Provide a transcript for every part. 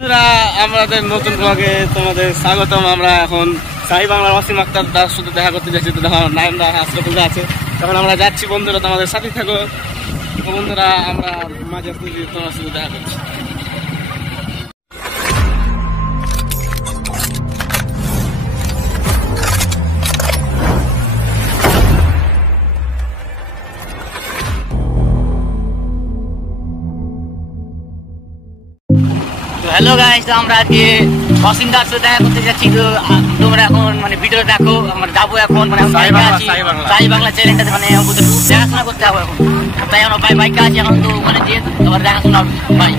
বন্ধুরা, আমাদের নতুন ব্লগে তোমাদের স্বাগতম। আমরা এখন সাহি বাংলার অসীম আক্তার দার সাথে দেখা করতে যাচ্ছি। তো দেখো নায়নদা আশরাফুল্লাহ আছে, তখন আমরা যাচ্ছি। বন্ধুরা তোমাদের সাথে থাকো। তো বন্ধুরা, আমরা মাঝে তোমার সাথে দেখা করছি। হ্যালো গাইস, তো আমরা আজকে অসীম দার সাথে দেখা করতে যাচ্ছি। তো তোমরা এখন মানে ভিডিও দেখো, আমরা যাবো এখন মানে সাহি বাংলা চ্যানেলটাতে মানে দেখাশোনা করতে হবে এখন। তাই আমরা বাইকে আছি এখন, তো ওখানে যেয়ে আবার দেখাশোনা ভাই।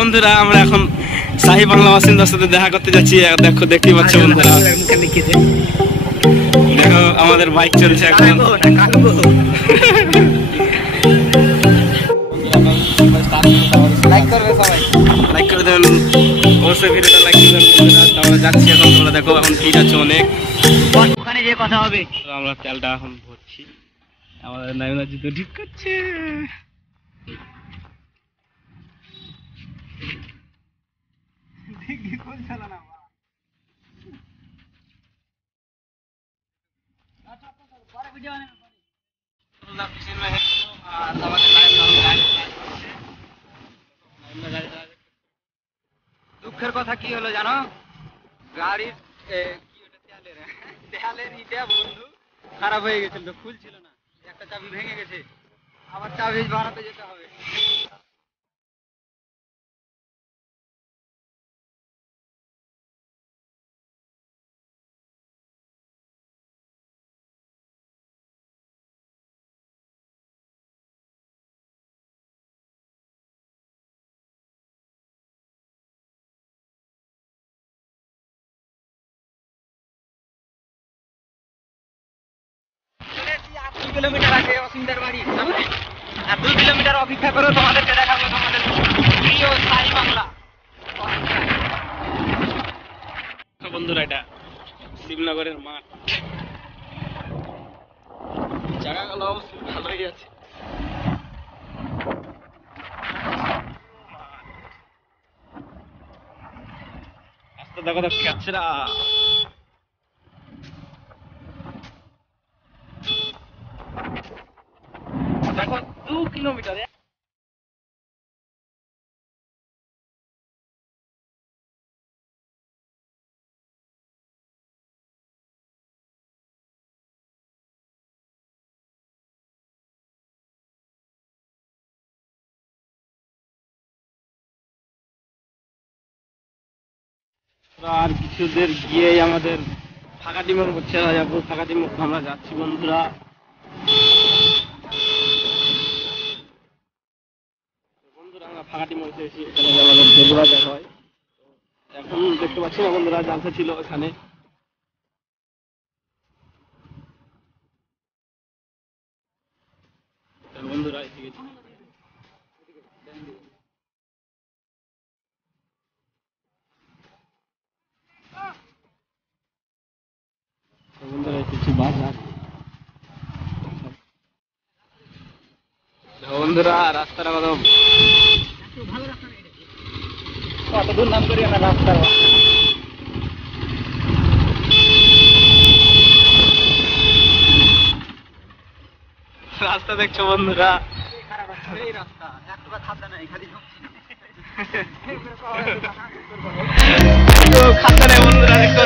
বন্ধুরা, আমরা এখন সাহি বাংলা অসীম দার সাথে দেখা করতে যাচ্ছি। দেখো, দেখতেই পাচ্ছ বন্ধুরা, দেখো আমাদের বাইক চলছে এখন। লাইক করবে সবাই, লাইক করে দেবেন অবশ্যই, ভিডিওটা লাইক করে দেবেন বন্ধুরা। আমরা যাচ্ছি এখন, তোমরা দেখো এখন ভিড় আছে অনেক, ওখানে যেয়ে কথা হবে। আমরা তেলটা এখন ভরছি। আমাদের নাইমা জুতো ঠিক করছে। দুঃখের কথা কি হলো জানো, গাড়ির তেলের ইটা বন্ধু খারাপ হয়ে গেছিল, খুলছিল না। একটা চাবি ভেঙে গেছে, আবার চাবি বানাতে যেতে হবে। আর 2 কিলোমিটার আছে অসীমদার বাড়ি সামনে। আর 2 কিলোমিটার অপেক্ষা করো, তোমাদেরকে দেখাবো তোমাদের প্রিয় সাহি বাংলা। বন্ধুরা, এটা শিবনগরের মাঠ, জায়গাগুলো অবশ্যই ভালোই আছে। রাস্তা দেখো তো কাঁচরা। দেখো 2 কিলোমিটার। আর কিছুদের গিয়েই আমাদের ফাঁকাটিমোড় করছে, রাজাপুর ফাঁকাটিমোড় আমরা যাচ্ছি বন্ধুরা। বন্ধুরা, আমরা ফাঁকাটিমোড় এসেছি, এখানে আমাদের দেবরাজা হয়। এখন দেখতে পাচ্ছি না বন্ধুরা, জালসা ছিল এখানে। বন্ধুরা এদিকে বন্ধুরা এসেছি বাজার। বন্ধুরা, রাস্তাটা কত দূর নাম করি না রাস্তা। রাস্তা দেখছো বন্ধুরা, এই রাস্তা একটু খাদ্য নাই, খালি খাতা নেই বন্ধুরা, দেখো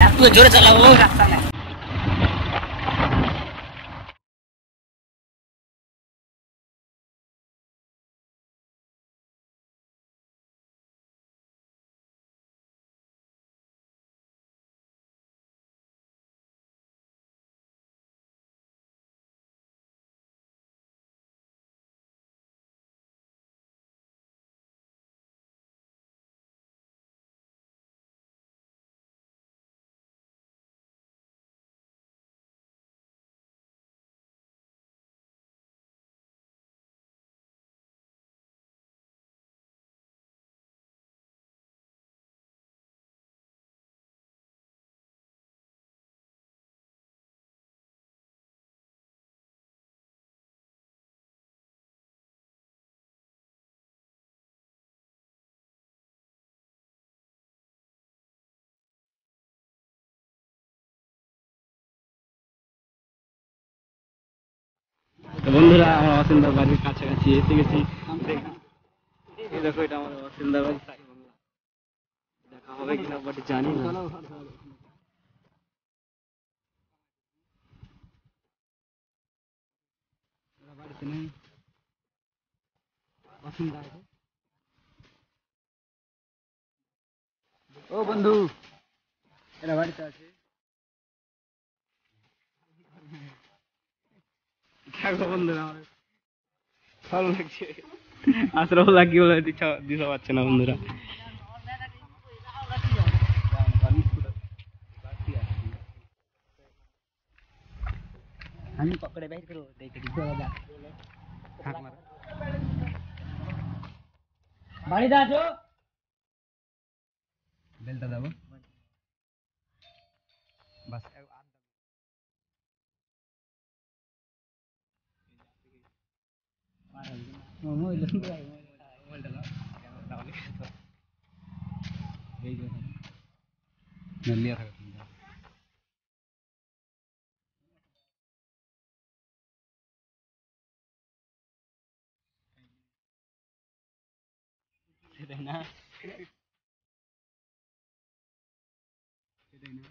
একটু জোরে চালাবো, রাস্তা নাই। বন্ধুরা আমরা অসিন্দার বাড়ির কাছাকাছি এসে গেছি। এই দেখো এটা আমাদের অসিন্দার বাড়ি সাই বাংলা। দেখা হবে কিনা বটে জানি না। বাড়িতে নেই অসিন্দা আছে। ও বন্ধু এরা বাড়িতে আছে। দেখো বন্ধুরা আমার ভালো লাগছে। আশরাফুল কি বলে দিতে পারছে না বন্ধুরা। আমি পকড়ে বাইর করো দেখে দিতে হবে। বাড়িতে আছো বেলটা দেবো বাস। সেটাই না সেটাই না।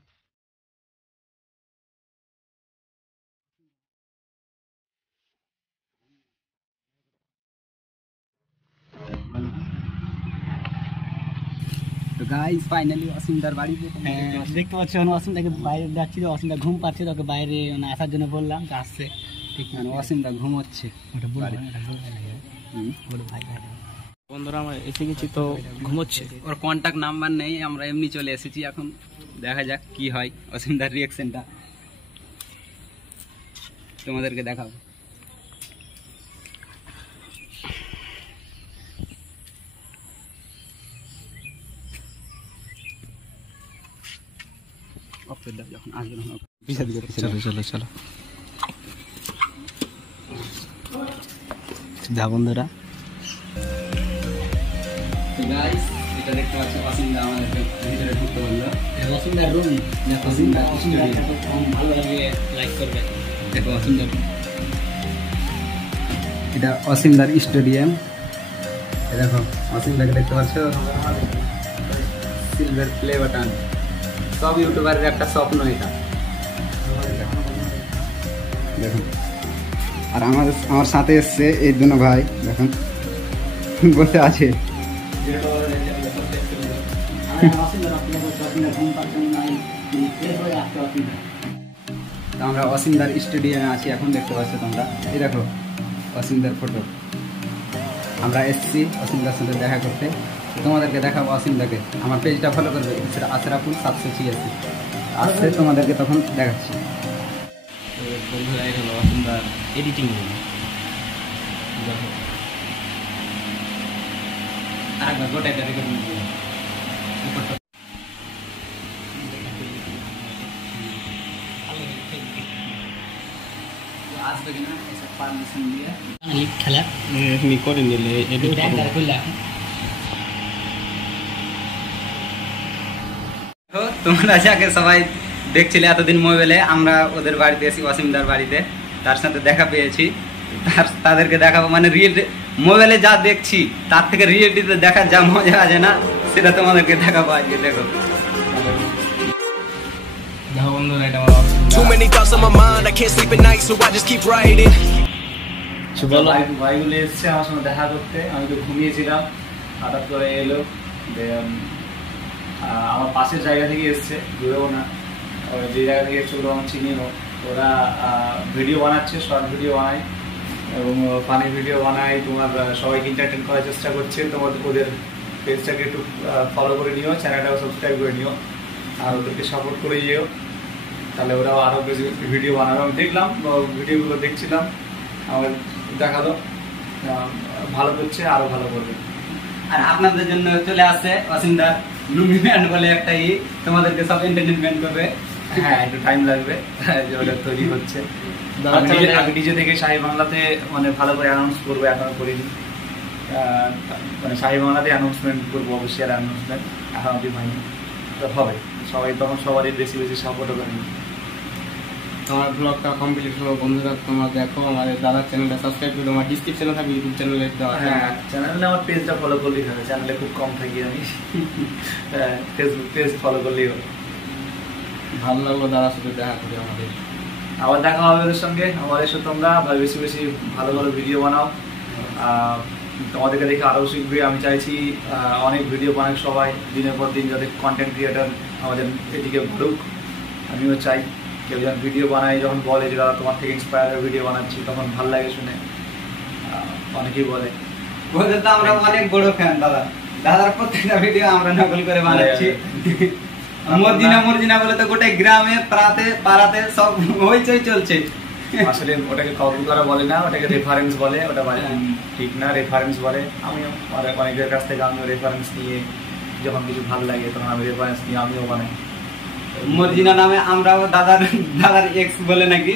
তো গাইস ফাইনালি অসিমদার বাড়িতে দেখতে পাচ্ছি। অসিমদাকে বাইরে যাচ্ছিল, অসিমদা ঘুম পাচ্ছে, তোকে বাইরে আসার জন্য বললাম তো আসছে। ঠিক মানে অসিমদা ঘুমোচ্ছে। বন্ধুরা আমরা এসে গেছি তো ঘুমোচ্ছে। ওর কন্ট্যাক্ট নাম্বার নেই, আমরা এমনি চলে এসেছি। এখন দেখা যাক কি হয়, অসিমদার রিয়াকশনটা তোমাদেরকে দেখাবো। যখন আসবে চলো চলো চলো যা বন্ধুরা। এটা দেখতে পাচ্ছি অসিন্দা আমাদেরকে ভিতরে ঢুকতে বললো। অসিন্দার রুম ভালো লাগে, লাইক করবে। দেখো অসিন্দা, এটা অসিন্দার স্টেডিয়াম। দেখো অসিন্দাকে দেখতে পাচ্ছ, সিলভার প্লে বাটন। সব ইউটিউবারের একটা স্বপ্ন এটা। দেখুন আর আমার সাথে এসছে এই দুনো ভাই, দেখুন বসে আছে। আমরা অসিন্দার স্টেডিয়ামে আছি এখন, দেখতে পাচ্ছ তোমরা। এই দেখো অসিন্দার ফটো। আমরা এসছি অসিন্দার সাথে দেখা করতে, তোমাদেরকে দেখাবো অসিমদাকে। আমার পেজটা ফলো করবে, সেটা আশরাফুল 786 আসছে, তোমাদেরকে তখন দেখাচ্ছি। বন্ধুরা এই হলো অসিমদার এডিটিং রুম। আরেকবার গোটাটা রেকর্ড করে আসবে কিনা এসব পারমিশন দিয়ে খেলা এমনি করে নিলে এডিট করলে। তোমরা যাকে সবাই দেখছিলে এতদিন মোবাইলে, আমরা ওদের বাড়িতে এসি, অসিমদার বাড়িতে। তার সাথে দেখা পেয়েছি, তাদেরকে দেখাবো। মানে রিয়েল মোবাইলে যা দেখছি তার থেকে রিয়েলিটিতে দেখার যা মজা আছে না, সেটা তোমাদেরকে দেখাবো আজকে। দেখো ভাইগুলো এসছে আমার সঙ্গে দেখা করতে। আমি তো ঘুমিয়েছিলাম, হঠাৎ করে এলো। আমার পাশের জায়গা থেকে এসছে, দূরেও না, যে জায়গা থেকে এসছে ওরা আমার চিনিও। ওরা ভিডিও বানাচ্ছে, শর্ট ভিডিও বানায় এবং ফানি ভিডিও বানায়। তোমার সবাইকে এন্টারটেইন করার চেষ্টা করছে। তোমাদের ওদের পেজটাকে একটু ফলো করে নিও, চ্যানেলটাকে সাবস্ক্রাইব করে নিও, আর ওদেরকে সাপোর্ট করে যেও, তাহলে ওরাও আরও বেশি ভিডিও বানাবে। আমি দেখলাম ভিডিওগুলো, দেখছিলাম, আমার দেখালো ভালো করছে, আরও ভালো করবে। আর আপনাদের জন্য চলে আসছে অসিমদার লুমি ব্যান্ড বলে একটা তোমাদেরকে সব এন্টারটেইনমেন্ট করবে। হ্যাঁ একটু টাইম লাগবে, ওটা তৈরি হচ্ছে। আমি নিজে থেকে শাহী বাংলাতে মানে ভালো করে অ্যানাউন্স করবো, এখনো করিনি। মানে শাহী বাংলাতে অ্যানাউন্সমেন্ট করবো, অফিসিয়াল অ্যানাউন্সমেন্ট, এখন অব্দি হয়নি, তো হবে। সবাই তখন সবারই বেশি বেশি সাপোর্টও করেনি। আমার ব্লগটা কমপ্লিট হলো বন্ধুরা, তোমরা দেখো আমাদের দাদার চ্যানেলটা সাবস্ক্রাইব করে আমার ডিসক্রিপশনে থাকবে ইউটিউব চ্যানেলে দেওয়া আছে। হ্যাঁ, চ্যানেলে আমার পেজটা ফলো করলেই হবে, চ্যানেলে খুব কম থাকি আমি। ফেসবুক পেজ ফলো করলেই হবে। ভালো লাগলো দাদার সাথে দেখা করে আমাদের। আবার দেখা হবে ওদের সঙ্গে। আমার এসে তোমরা বেশি বেশি ভালো ভালো ভিডিও বানাও, তোমাদেরকে দেখে আরও শিখবে। আমি চাইছি অনেক ভিডিও বানাক সবাই, দিনের পর দিন যাতে কন্টেন্ট ক্রিয়েটার আমাদের এদিকে ঘুরুক। আমিও চাই কেউ যখন ভিডিও বানাই, যখন বলে যে দাদা তোমার থেকে ইন্সপায়ার হয়ে ভিডিও বানাচ্ছি, তখন ভালো লাগে শুনে। অনেকেই বলে ওদের তো আমরা অনেক বড় ফ্যান দাদা, দাদার প্রত্যেকটা ভিডিও আমরা নকল করে বানাচ্ছি। মর্জিনা বলে তো গোটা গ্রামে পাড়াতে সব হইচই চলছে। আসলে ওটাকে কপি করা বলে না, ওটাকে রেফারেন্স বলে। ওটা ঠিক না, রেফারেন্স বলে। আমিও অনেকের কাছ থেকে আমিও রেফারেন্স নিয়ে যখন কিছু ভালো লাগে তখন আমি রেফারেন্স নিয়ে আমিও বানাই। মর্জিনা নামে আমরাও দাদার এক্স বলে নাকি,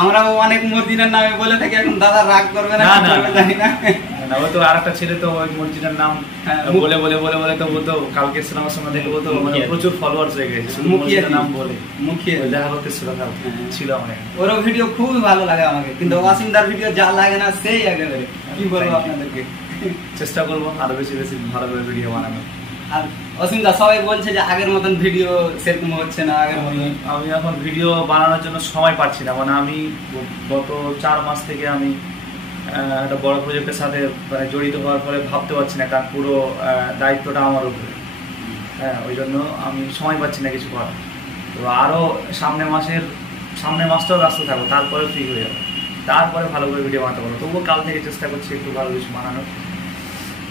আমরাও অনেক মর্জিনার নামে বলে থাকি। এখন দাদা রাগ করবে না জানি না। ও তো আরেকটা ছেলে তো ওই মর্জিনার নাম বলে বলে বলে বলে তো ও তো কালকে সিনেমার সময় দেখবো তো প্রচুর ফলোয়ার্স হয়ে গেছে, মুখিয়া নাম বলে। মুখিয়া দেখা করতে ছিল আমার। ওরও ভিডিও খুবই ভালো লাগে আমাকে, কিন্তু ওয়াসিমদার ভিডিও যা লাগে না সেই একেবারে কি বলবো আপনাদেরকে। চেষ্টা করবো আরো বেশি বেশি ভালো করে ভিডিও বানানো। আর অসীমদা সবাই বলছে যে আগের মতন ভিডিও সেরকম হচ্ছে না আগের মতন। আমি এখন ভিডিও বানানোর জন্য সময় পাচ্ছি না। মানে আমি গত 4 মাস থেকে আমি একটা বড় প্রজেক্টের সাথে জড়িত হওয়ার ফলে ভাবতে পারছি না, কারণ পুরো দায়িত্বটা আমার উপরে। হ্যাঁ, ওই জন্য আমি সময় পাচ্ছি না কিছু করার। তো আরও সামনের মাসটাও ব্যস্ত থাকবো, তারপরে ফ্রি হয়ে যাবো, তারপরে ভালো করে ভিডিও বানাতে পারবো। তবুও কাল থেকে চেষ্টা করছি একটু ভালো কিছু বানানোর।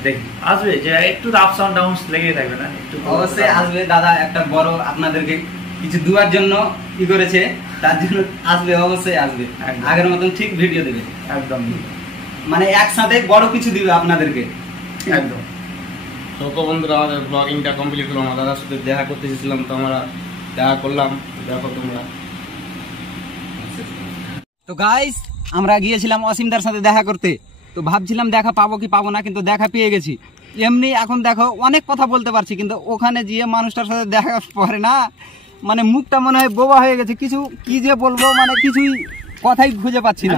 দেখি আসবে, যে একটু আপস অ্যান্ড ডাউনস লেগেই থাকবে না, একটু অবশ্যই আসবে। দাদা একটা বড় আপনাদেরকে কিছু দুয়ার জন্য কি করেছে, তার জন্য আসবে, অবশ্যই আসবে। আগের মতন ঠিক ভিডিও দেবে একদম, মানে একসাথে বড় কিছু দিবে আপনাদেরকে একদম। তো বন্ধুরা আমাদের ব্লগিংটা কমপ্লিট হলো, আমার দাদার সাথে দেখা করতে এসেছিলাম, তো আমরা দেখা করলাম। দেখো তোমরা। তো গাইস, আমরা গিয়েছিলাম অসীমদার সাথে দেখা করতে। তো ভাবছিলাম দেখা পাবো কি পাবো না, কিন্তু দেখা পেয়ে গেছি। এমনি এখন দেখো অনেক কথা বলতে পারছি, কিন্তু ওখানে গিয়ে মানুষটার সাথে দেখা পরে না, মানে মুখটা মনে হয় বোবা হয়ে গেছে। কিছু কি যে বলবো, মানে কিছুই কথাই খুঁজে পাচ্ছি না।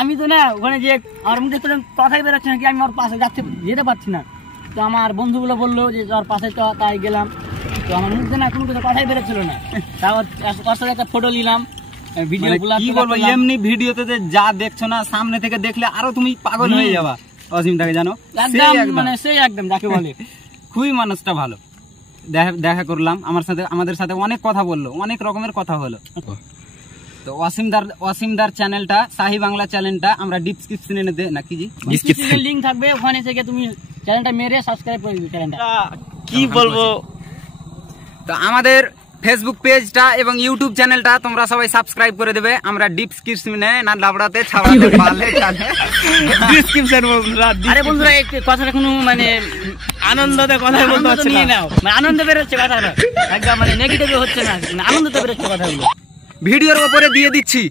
আমি তো না ওখানে যে আমার মুখে কথাই বেরোচ্ছে না, কি আমি ওর পাশে যেতে পারছি না। তো আমার বন্ধুগুলো বললো যে ওর পাশে তো, তাই গেলাম। তো আমার মুখে না কোনো কিছু কথাই বেরোচ্ছিল না। তারপর ওর সাথে একটা ফটো নিলাম, কি বলবো, এমনি ভিডিওতে যা দেখছো না, সামনে থেকে দেখলে আরো তুমি পাগল হয়ে যাবা অসীমটাকে, জানো মানে সেই একদম যাকে বলে। খুবই মানুষটা ভালো। দেখা করলাম, আমাদের সাথে অনেক কথা বললো, অনেক রকমের কথা হলো। তো অসীমদার চ্যানেলটা, শাহী বাংলা চ্যানেলটা আমরা ডিসক্রিপশনে নাকি ডিসক্রিপশনে লিংক থাকবে, ওখানে থেকে তুমি চ্যানেলটা মেরে সাবস্ক্রাইব করে দিবে। চ্যানেলটা কি বলবো, তো আমাদের ফেসবুক পেজটা এবং ইউটিউব চ্যানেলটা তোমরা সবাই সাবস্ক্রাইব করে দেবে। আমরা ডিসক্রিপশনে না লাবড়াতে ছাড়াতে পারলে ডিসক্রিপশন। আরে বন্ধুরা, একটু কথাটা কোনো মানে আনন্দতে কথা বলতে হচ্ছে নিয়ে নাও, মানে আনন্দ বেরোচ্ছে কথাটা, একদম মানে নেগেটিভ হচ্ছে না, আনন্দতে বেরোচ্ছে কথাগুলো। ভিডিওর উপরে দিয়ে দিচ্ছি।